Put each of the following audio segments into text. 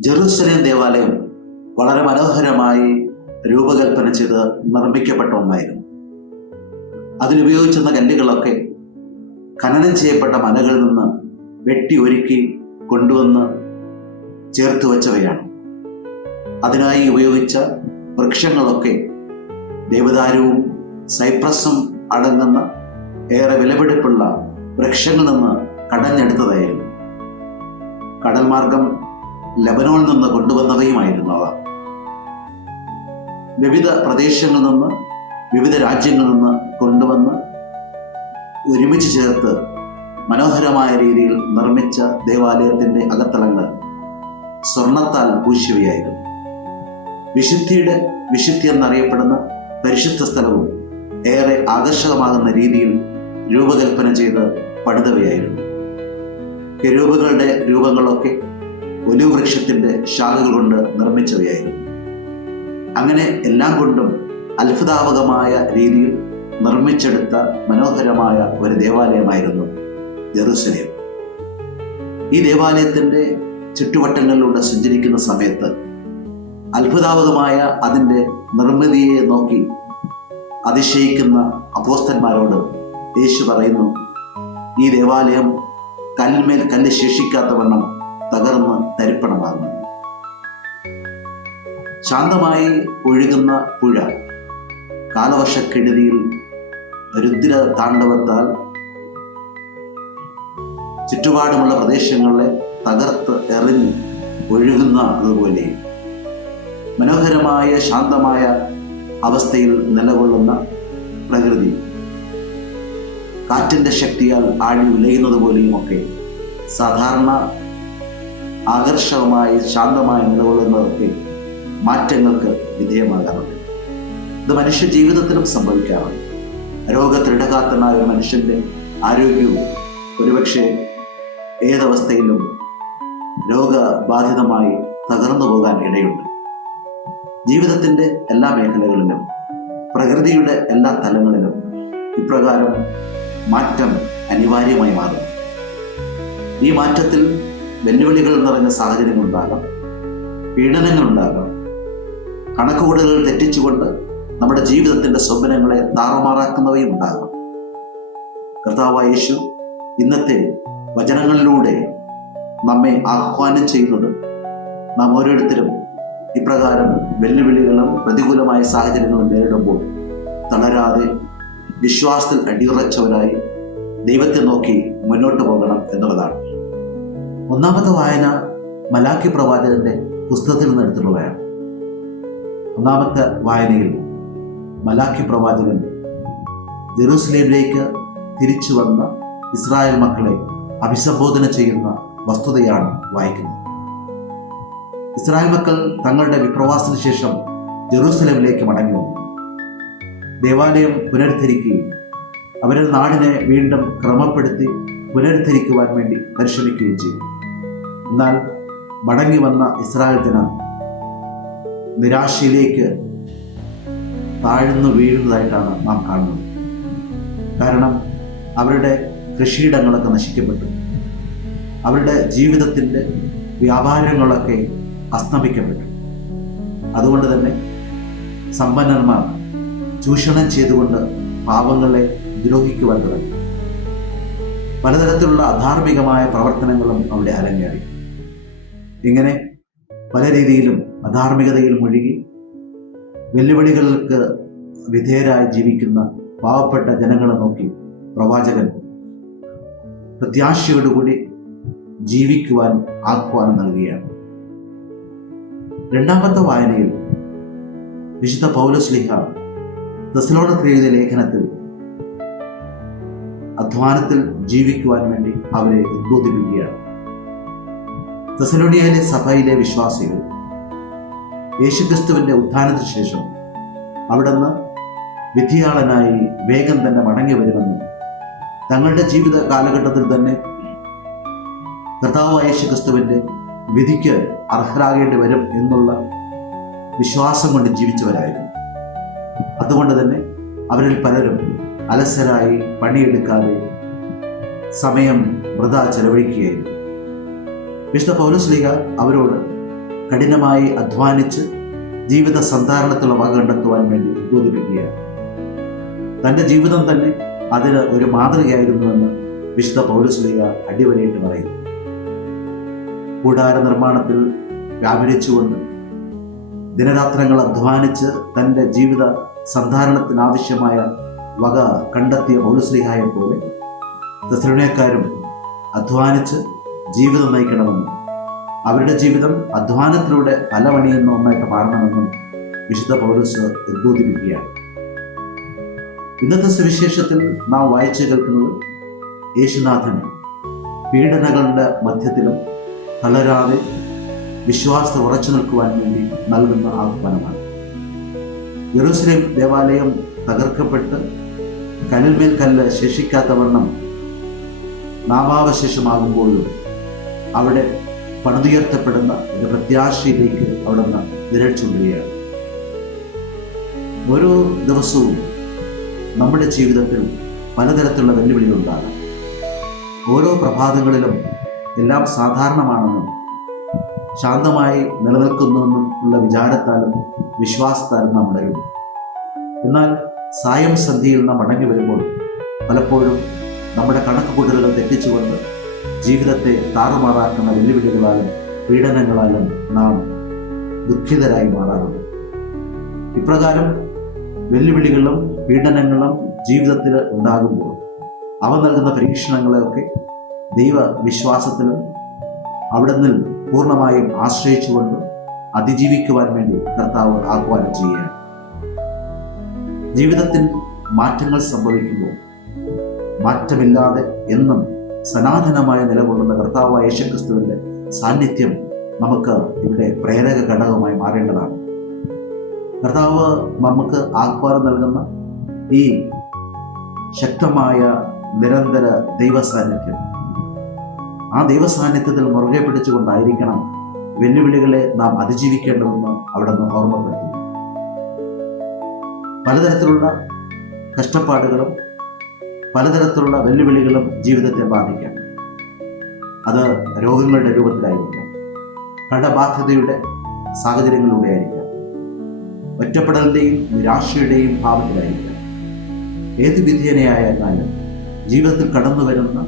ജെറൂസലേം ദേവാലയം വളരെ മനോഹരമായി രൂപകൽപ്പന ചെയ്ത് നിർമ്മിക്കപ്പെട്ട ഒന്നായിരുന്നു. അതിനുപയോഗിച്ചിരുന്ന കല്ലുകളൊക്കെ ഖനനം ചെയ്യപ്പെട്ട മലകളിൽ നിന്ന് വെട്ടി ഒരുക്കി കൊണ്ടുവന്ന് ചേർത്ത് വെച്ചവയാണ്. അതിനായി ഉപയോഗിച്ച വൃക്ഷങ്ങളൊക്കെ ദേവദാരവും സൈപ്രസും അടങ്ങുന്ന ഏറെ വിലപിടിപ്പുള്ള വൃക്ഷങ്ങളിൽ നിന്ന് കടഞ്ഞെടുത്തതായിരുന്നു. കടൽ മാർഗം ലബനോണിൽ നിന്ന് കൊണ്ടുവന്നവയുമായിരുന്നു അവ. വിവിധ പ്രദേശങ്ങളിൽ നിന്ന് വിവിധ രാജ്യങ്ങളിൽ നിന്ന് കൊണ്ടുവന്ന് ഒരുമിച്ച് ചേർത്ത് മനോഹരമായ രീതിയിൽ നിർമ്മിച്ച ദേവാലയത്തിന്റെ അകത്തളങ്ങൾ സ്വർണത്താൽ പൂശിയവയായിരുന്നു. വിശുദ്ധിയുടെ വിശുദ്ധി എന്നറിയപ്പെടുന്ന പരിശുദ്ധ സ്ഥലവും ഏറെ ആകർഷകമാകുന്ന രീതിയിൽ രൂപകൽപ്പന ചെയ്ത് പണിതവയായിരുന്നു. കെരൂപുകളുടെ രൂപങ്ങളൊക്കെ ഒലിവ് വൃക്ഷത്തിന്റെ ശാഖകൾ കൊണ്ട് നിർമ്മിച്ചവയായിരുന്നു. അങ്ങനെ എല്ലാം കൊണ്ടും അത്ഭുതാവകമായ രീതിയിൽ നിർമ്മിച്ചെടുത്ത മനോഹരമായ ഒരു ദേവാലയമായിരുന്നു ജെറുസലേം. ഈ ദേവാലയത്തിന്റെ ചുറ്റുവട്ടങ്ങളിലൂടെ സഞ്ചരിക്കുന്ന സമയത്ത് അത്ഭുതാവകമായ അതിന്റെ നിർമ്മിതിയെ നോക്കി അതിശയിക്കുന്ന അപ്പോസ്തന്മാരോട് യേശു പറയുന്നു ഈ ദേവാലയം കല്ലിന്മേൽ കല്ല് ശേഷിക്കാത്തവണ്ണം തകർന്ന് തരിപ്പണമാകുന്നു. ശാന്തമായി ഒഴുകുന്ന പുഴ കാലവർഷക്കെടുതിയിൽ രുദ്ര താണ്ഡവത്താൽ ചുറ്റുപാടുമുള്ള പ്രദേശങ്ങളെ തകർത്ത് എറിഞ്ഞ് ഒഴുകുന്ന അതുപോലെ മനോഹരമായ ശാന്തമായ അവസ്ഥയിൽ നിലകൊള്ളുന്ന പ്രകൃതി. കാറ്റിന്റെ ശക്തിയാൽ ആഴി ഉലയുന്നത് പോലെയുമൊക്കെ സാധാരണ ആകർഷകമായി ശാന്തമായി നിലകൊള്ളുന്നതൊക്കെ മാറ്റങ്ങൾക്ക് വിധേയമാകാറുണ്ട്. ഇത് മനുഷ്യ ജീവിതത്തിലും സംഭവിക്കാറുണ്ട്. രോഗദൃഢകാത്തനായ ഒരു മനുഷ്യന്റെ ആരോഗ്യവും ഒരുപക്ഷെ ഏതവസ്ഥയിലും രോഗബാധിതമായി തകർന്നു പോകാൻ ഇടയുണ്ട്. ജീവിതത്തിന്റെ എല്ലാ മേഖലകളിലും പ്രകൃതിയുടെ എല്ലാ തലങ്ങളിലും ഇപ്രകാരം മാറ്റം അനിവാര്യമായി മാറും ഈ മാറ്റത്തിൽ വെല്ലുവിളികൾ നിറഞ്ഞ പീഡനങ്ങൾ ഉണ്ടാകാം. കണക്കുകൂടലുകൾ തെറ്റിച്ചുകൊണ്ട് നമ്മുടെ ജീവിതത്തിന്റെ സ്വപ്നങ്ങളെ താറുമാറാക്കുന്നവയും ഉണ്ടാകാം. കർത്താവായ യേശു ഇന്നത്തെ വചനങ്ങളിലൂടെ നമ്മെ ആഹ്വാനം ചെയ്യുന്നത് നാം ഓരോരുത്തരും ഇപ്രകാരം വെല്ലുവിളികളും പ്രതികൂലമായ സാഹചര്യങ്ങളും നേരിടുമ്പോൾ തളരാതെ വിശ്വാസത്തിൽ അടിയുറച്ചവരായി ദൈവത്തെ നോക്കി മുന്നോട്ട് പോകണം എന്നുള്ളതാണ്. ഒന്നാമത്തെ വായന മലാക്കി പ്രവാചകന്റെ പുസ്തകത്തിൽ നിന്ന് എടുത്തിട്ടുള്ളതാണ്. ഒന്നാമത്തെ വായനയിൽ മലാക്കി പ്രവാചകൻ ജെറൂസലേമിലേക്ക് തിരിച്ചു വന്ന ഇസ്രായേൽ മക്കളെ അഭിസംബോധന ചെയ്യുന്ന വസ്തുതയാണ് വായിക്കുന്നത്. ഇസ്രായേൽ മക്കൾ തങ്ങളുടെ വിപ്രവാസത്തിന് ശേഷം ജെറൂസലേമിലേക്ക് മടങ്ങി വന്നു. ദേവാലയം പുനരുദ്ധരിക്കുകയും അവരുടെ നാടിനെ വീണ്ടും ക്രമപ്പെടുത്തി പുനരുദ്ധരിക്കുവാൻ വേണ്ടി പരിശ്രമിക്കുകയും ചെയ്തു. എന്നാൽ മടങ്ങി വന്ന ഇസ്രായേൽ ജനം നിരാശയിലേക്ക് താഴ്ന്നു വീഴുന്നതായിട്ടാണ് നാം കാണുന്നത്. കാരണം അവരുടെ കൃഷിയിടങ്ങളൊക്കെ നശിക്കപ്പെട്ടു. അവരുടെ ജീവിതത്തിന്റെ വ്യാപാരങ്ങളൊക്കെ അസ്തമിക്കപ്പെട്ടു. അതുകൊണ്ട് തന്നെ സമ്പന്നന്മാർ ചൂഷണം ചെയ്തുകൊണ്ട് പാവങ്ങളെ ദ്രോഹിക്കുവാൻ തുടങ്ങി. പലതരത്തിലുള്ള അധാർമികമായ പ്രവർത്തനങ്ങളും അവിടെ അരങ്ങേറി. ഇങ്ങനെ പല രീതിയിലും അധാർമികതയിൽ മുഴുകി വെല്ലുവിളികൾക്ക് വിധേയരായി ജീവിക്കുന്ന പാവപ്പെട്ട ജനങ്ങളെ നോക്കി പ്രവാചകൻ പ്രത്യാശയോടുകൂടി ജീവിക്കുവാൻ ആഹ്വാനം നൽകുകയാണ്. രണ്ടാമത്തെ വായനയിൽ വിശുദ്ധ പൗലസ്ലിഹ ദസലോണ എഴുതിയ ലേഖനത്തിൽ അധ്വാനത്തിൽ ജീവിക്കുവാൻ വേണ്ടി അവരെ ഉദ്ബോധിപ്പിക്കുകയാണ്. തെസലോണിയയിലെ സഭയിലെ വിശ്വാസികൾ യേശുക്രിസ്തുവിന്റെ ഉത്ഥാനത്തിന് ശേഷം അവിടുന്ന് വിധിയാളനായി വേഗം തന്നെ മടങ്ങി വരുമെന്നും തങ്ങളുടെ ജീവിത കാലഘട്ടത്തിൽ തന്നെ കർത്താവായ യേശുക്രിസ്തുവിന്റെ വിധിക്ക് അർഹരാകേണ്ടി വരും എന്നുള്ള വിശ്വാസം കൊണ്ട് ജീവിച്ചവരായിരുന്നു. അതുകൊണ്ട് തന്നെ അവരിൽ പലരും അലസരായി പണിയെടുക്കാതെ സമയം വൃത ചെലവഴിക്കുകയായിരുന്നു. വിശുദ്ധ പൗലസ്ലീഗ അവരോട് കഠിനമായി അധ്വാനിച്ച് ജീവിത സന്ധാരണത്തിലുള്ള വക കണ്ടെത്തുവാൻ വേണ്ടി ഉദ്ബോധിപ്പിക്കുകയാണ്. തന്റെ ജീവിതം തന്നെ അതിന് ഒരു മാതൃകയായിരുന്നുവെന്ന് വിശുദ്ധ പൗരസ്ലീഗ അടിവരയിട്ട് പറയുന്നു. കൂടാര നിർമ്മാണത്തിൽ വ്യാപരിച്ചുകൊണ്ട് ദിനരാത്രങ്ങൾ അധ്വാനിച്ച് തന്റെ ജീവിത സന്ധാരണത്തിനാവശ്യമായ വക കണ്ടെത്തിയ പൗരസ്ലിഹായെ പോലെ തെസലോണിയക്കാരും അധ്വാനിച്ച് ജീവിതം നയിക്കണമെന്നും അവരുടെ ജീവിതം അധ്വാനത്തിലൂടെ ഫലമണിയുന്ന ഒന്നായിട്ട് മാറണമെന്നും വിശുദ്ധ പൗരസ് ഉദ്ബോധിപ്പിക്കുകയാണ്. ഇന്നത്തെ സുവിശേഷത്തിൽ നാം വായിച്ചു കേൾക്കുന്നത് യേശുനാഥനെ പീഡനകളുടെ മധ്യത്തിലും തളരാതെ വിശ്വാസത്തിൽ ഉറച്ചു നിൽക്കുവാൻ വേണ്ടി നൽകുന്ന ആഹ്വാനമാണ്. ജെറൂസലേം ദേവാലയം തകർക്കപ്പെട്ട് കല്ലിന്മേൽ കല്ല് ശേഷിക്കാത്ത വണ്ണം നാമാവശേഷമാകുമ്പോഴും അവിടെ പണിതുയർത്തപ്പെടുന്ന ഒരു പ്രത്യാശയിലേക്ക് അവിടെ നിന്ന് വിരൽച്ചുകൊള്ളുകയാണ് ഓരോ ദിവസവും നമ്മുടെ ജീവിതത്തിൽ പലതരത്തിലുള്ള വെല്ലുവിളികൾ വെല്ലുവിളികളുണ്ടാകാം ഓരോ പ്രഭാതങ്ങളിലും എല്ലാം സാധാരണമാണെന്നും ശാന്തമായി നിലനിൽക്കുന്നുവെന്നും ഉള്ള വിചാരത്താലും വിശ്വാസത്താലും നാം അടയുന്നു എന്നാൽ സായം സന്ധിയിൽ നാം മടങ്ങി വരുമ്പോൾ പലപ്പോഴും നമ്മുടെ കണക്കുകൂട്ടലുകൾ തെറ്റിച്ചുകൊണ്ട് ജീവിതത്തെ താറുമാറാക്കുന്ന വെല്ലുവിളികളാലും പീഡനങ്ങളാലും നാം ദുഃഖിതരായി മാറാറുണ്ട്. ഇപ്രകാരം വെല്ലുവിളികളും പീഡനങ്ങളും ജീവിതത്തിൽ ഉണ്ടാകുമ്പോൾ അവ നൽകുന്ന പരീക്ഷണങ്ങളെയൊക്കെ ദൈവ വിശ്വാസത്തിലും അവിടെ നിന്ന് പൂർണമായും ആശ്രയിച്ചുകൊണ്ട് അതിജീവിക്കുവാൻ വേണ്ടി കർത്താവ് ആഹ്വാനം ചെയ്യുകയാണ്. ജീവിതത്തിൽ മാറ്റങ്ങൾ സംഭവിക്കുമ്പോൾ മാറ്റമില്ലാതെ എന്നും സനാതനമായ നിലകൊള്ളുന്ന കർത്താവായ യേശുക്രിസ്തുവിന്റെ സാന്നിധ്യം നമുക്ക് ഇവിടെ പ്രേരക ഘടകമായി മാറേണ്ടതാണ്. കർത്താവ് നമുക്ക് ആഹ്വാനം നൽകുന്ന ഈ ശക്തമായ നിരന്തര ദൈവ സാന്നിധ്യം ആ ദൈവ സാന്നിധ്യത്തിൽ മുറുകെ പിടിച്ചുകൊണ്ടായിരിക്കണം വെല്ലുവിളികളെ നാം അതിജീവിക്കേണ്ടതെന്ന് അവിടെ നിന്ന് ഓർമ്മപ്പെടുത്തുന്നു. പലതരത്തിലുള്ള കഷ്ടപ്പാടുകളും പലതരത്തിലുള്ള വെല്ലുവിളികളും ജീവിതത്തെ ബാധിക്കാം. അത് രോഗങ്ങളുടെ രൂപത്തിലായിരിക്കാം. കടബാധ്യതയുടെ സാഹചര്യങ്ങളിലൂടെ ആയിരിക്കാം. ഒറ്റപ്പെടലിന്റെയും നിരാശയുടെയും ഭാവത്തിലായിരിക്കാം. ഏത് വിധേയനയായിരുന്നാലും ജീവിതത്തിൽ കടന്നു വരുന്ന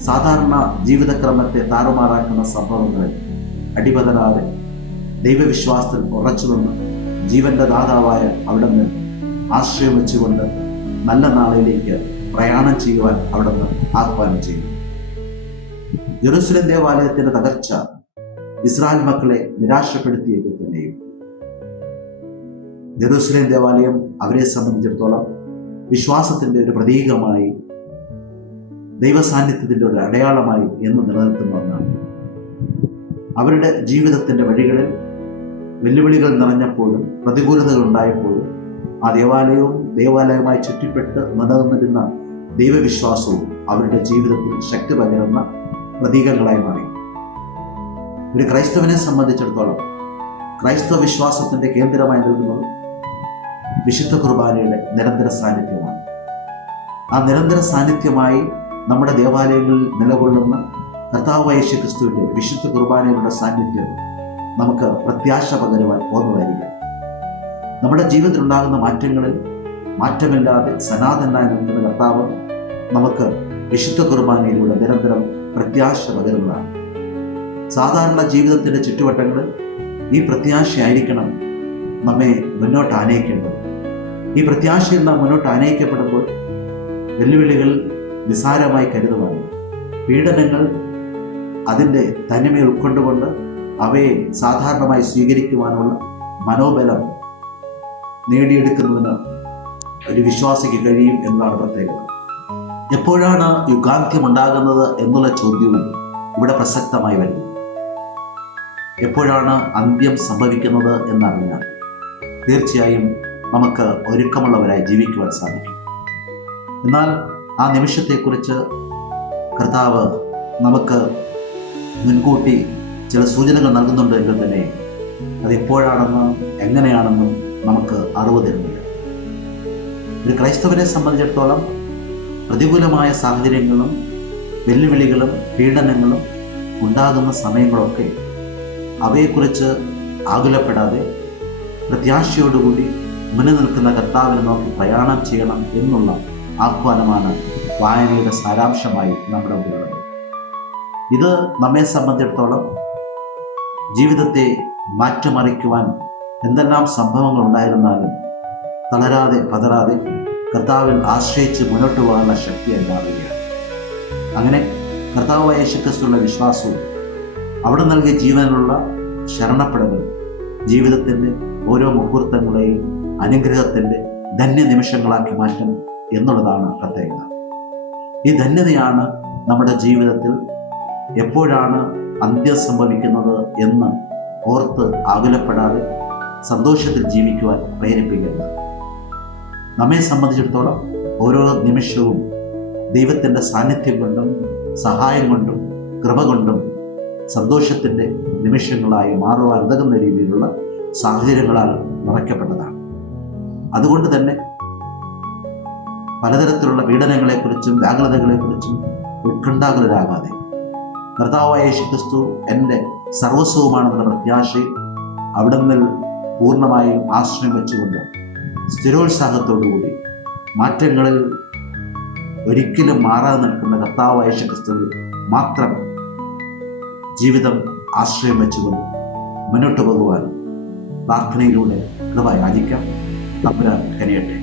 സാധാരണ ജീവിതക്രമത്തെ താറുമാറാക്കുന്ന സംഭവങ്ങളിൽ അടിപതരാതെ ദൈവവിശ്വാസത്തിൽ ഉറച്ചു നിന്ന് ജീവന്റെ ദാതാവായ അവിടെ നിന്ന് ആശ്രയം വെച്ചുകൊണ്ട് നല്ല നാളിലേക്ക് പ്രയാണം ചെയ്യുവാൻ അവിടെ നിന്ന് ആഹ്വാനം ചെയ്യുന്നു ജെറുസലേം ദേവാലയത്തിന്റെ തകർച്ച ഇസ്രായേൽ മക്കളെ നിരാശപ്പെടുത്തിയത് തന്നെയും. ജെറുസലേം ദേവാലയം അവരെ സംബന്ധിച്ചിടത്തോളം വിശ്വാസത്തിന്റെ ഒരു പ്രതീകമായി ദൈവസാന്നിധ്യത്തിന്റെ ഒരു അടയാളമായി എന്ന് നിലനിൽക്കുന്ന ഒന്നാണ്. അവരുടെ ജീവിതത്തിന്റെ വഴികളിൽ വെല്ലുവിളികൾ നിറഞ്ഞപ്പോഴും പ്രതികൂലതകൾ ഉണ്ടായപ്പോഴും ആ ദേവാലയവും ദേവാലയവുമായി ചുറ്റിപ്പെട്ട് നിലനിന്നിരുന്ന ദൈവവിശ്വാസവും അവരുടെ ജീവിതത്തിൽ ശക്തി പകരുന്ന പ്രതീകങ്ങളായി മാറി. ഒരു ക്രൈസ്തവനെ സംബന്ധിച്ചിടത്തോളം ക്രൈസ്തവ വിശ്വാസത്തിന്റെ കേന്ദ്രമായി നിൽക്കുന്നത് വിശുദ്ധ കുർബാനയുടെ നിരന്തര സാന്നിധ്യമാണ്. ആ നിരന്തര സാന്നിധ്യമായി നമ്മുടെ ദേവാലയങ്ങളിൽ നിലകൊള്ളുന്ന കർത്താവ് യേശു വിശുദ്ധ കുർബാനയുടെ സാന്നിധ്യം നമുക്ക് പ്രത്യാശ പകരുവാൻ പോകുന്നതായിരിക്കും. നമ്മുടെ ജീവിതത്തിൽ ഉണ്ടാകുന്ന മാറ്റങ്ങളിൽ മാറ്റമില്ലാതെ സനാതനായി നിൽക്കുന്ന കർത്താവ് നമുക്ക് വിശുദ്ധ കുർബാനയിലൂടെ നിരന്തരം പ്രത്യാശ പകരുന്നതാണ് സാധാരണ ജീവിതത്തിന്റെ ചുറ്റുവട്ടങ്ങളിൽ ഈ പ്രത്യാശയായിരിക്കണം നമ്മെ മുന്നോട്ട് ആനയിക്കേണ്ടത്. ഈ പ്രത്യാശയിൽ നാം മുന്നോട്ട് ആനയിക്കപ്പെടുമ്പോൾ വെല്ലുവിളികൾ നിസാരമായി കരുതുവാനും പീഡനങ്ങൾ അതിന്റെ തനിമ ഉൾക്കൊണ്ടുകൊണ്ട് അവയെ സാധാരണമായി സ്വീകരിക്കുവാനുള്ള മനോബലം നേടിയെടുക്കുന്നതിന് ഒരു വിശ്വാസിക്ക് കഴിയും എന്നാണ് പ്രത്യേകത. എപ്പോഴാണ് യുഗാന്ത്യം ഉണ്ടാകുന്നത് എന്നുള്ള ചോദ്യവും ഇവിടെ പ്രസക്തമായി വരുന്നു. എപ്പോഴാണ് അന്ത്യം സംഭവിക്കുന്നത് എന്നറിഞ്ഞാൽ തീർച്ചയായും നമുക്ക് ഒരുക്കമുള്ളവരായി ജീവിക്കുവാൻ സാധിക്കും. എന്നാൽ ആ നിമിഷത്തെക്കുറിച്ച് കർത്താവ് നമുക്ക് മുൻകൂട്ടി ചില സൂചനകൾ നൽകുന്നുണ്ട് എങ്കിൽ തന്നെ അത് എപ്പോഴാണെന്നും എങ്ങനെയാണെന്നും നമുക്ക് അറിവ് തരുന്നില്ല. ഒരു ക്രൈസ്തവനെ സംബന്ധിച്ചിടത്തോളം പ്രതികൂലമായ സാഹചര്യങ്ങളും വെല്ലുവിളികളും പീഡനങ്ങളും ഉണ്ടാകുന്ന സമയങ്ങളൊക്കെ അവയെക്കുറിച്ച് ആകുലപ്പെടാതെ പ്രത്യാശയോടുകൂടി മുന്നിൽ നിൽക്കുന്ന കർത്താവിനെ നോക്കി പ്രയാണം ചെയ്യണം എന്നുള്ള ആഹ്വാനമാണ് വായനയുടെ സാരാംശമായി നമ്മുടെ മുമ്പിലുള്ളത് ഇത് നമ്മെ സംബന്ധിച്ചിടത്തോളം ജീവിതത്തെ മാറ്റിമറിക്കുവാൻ എന്തെല്ലാം സംഭവങ്ങൾ ഉണ്ടായിരുന്നാലും തളരാതെ പതറാതെ കർത്താവിൽ ആശ്രയിച്ച് മുന്നോട്ട് പോകാനുള്ള ശക്തി ഉണ്ടാവുകയാണ് അങ്ങനെ കർത്താവായ യേശുക്രിസ്തുള്ള വിശ്വാസവും അവിടെ നൽകിയ ജീവനുള്ള ശരണപ്പെടലും ജീവിതത്തിന്റെ ഓരോ മുഹൂർത്തങ്ങളെയും അനുഗ്രഹത്തിന്റെ ധന്യ നിമിഷങ്ങളാക്കി മാറ്റും എന്നുള്ളതാണ് പ്രത്യേകത. ഈ ധന്യതയാണ് നമ്മുടെ ജീവിതത്തിൽ എപ്പോഴാണ് അന്ത്യം സംഭവിക്കുന്നത് എന്ന് ഓർത്ത് ആകുലപ്പെടാതെ സന്തോഷത്തിൽ ജീവിക്കുവാൻ പ്രേരിപ്പിക്കുന്നത് നമ്മെ സംബന്ധിച്ചിടത്തോളം ഓരോ നിമിഷവും ദൈവത്തിന്റെ സാന്നിധ്യം കൊണ്ടും സഹായം കൊണ്ടും കൃപ കൊണ്ടും സന്തോഷത്തിന്റെ നിമിഷങ്ങളായി മാറുവാൻ ഉതകുന്ന രീതിയിലുള്ള സാഹചര്യങ്ങളാൽ നിറയ്ക്കപ്പെട്ടതാണ്. അതുകൊണ്ട് തന്നെ പലതരത്തിലുള്ള പീഡനങ്ങളെക്കുറിച്ചും വ്യാകുലതകളെക്കുറിച്ചും ഉത്കണ്ഠാകുലരാകാതെ കർത്താവായ യേശുക്രിസ്തു എന്റെ സർവസ്വവുമാണെന്നുള്ള പ്രത്യാശയിൽ അവിടുന്ന് പൂർണമായും ആശ്രയം വെച്ചുകൊണ്ട് സ്ഥിരോത്സാഹത്തോടുകൂടി മാറ്റങ്ങളിൽ ഒരിക്കലും മാറാതെ നിൽക്കുന്ന കർത്താവായ യേശുക്രിസ്തുവിൽ മാത്രം ജീവിതം ആശ്രയം വെച്ചുകൊണ്ട് മുന്നോട്ട് പോകുവാൻ പ്രാർത്ഥനയിലൂടെ കൃപ യാചിക്കാം തമ്പുരാൻ കനിയട്ടെ.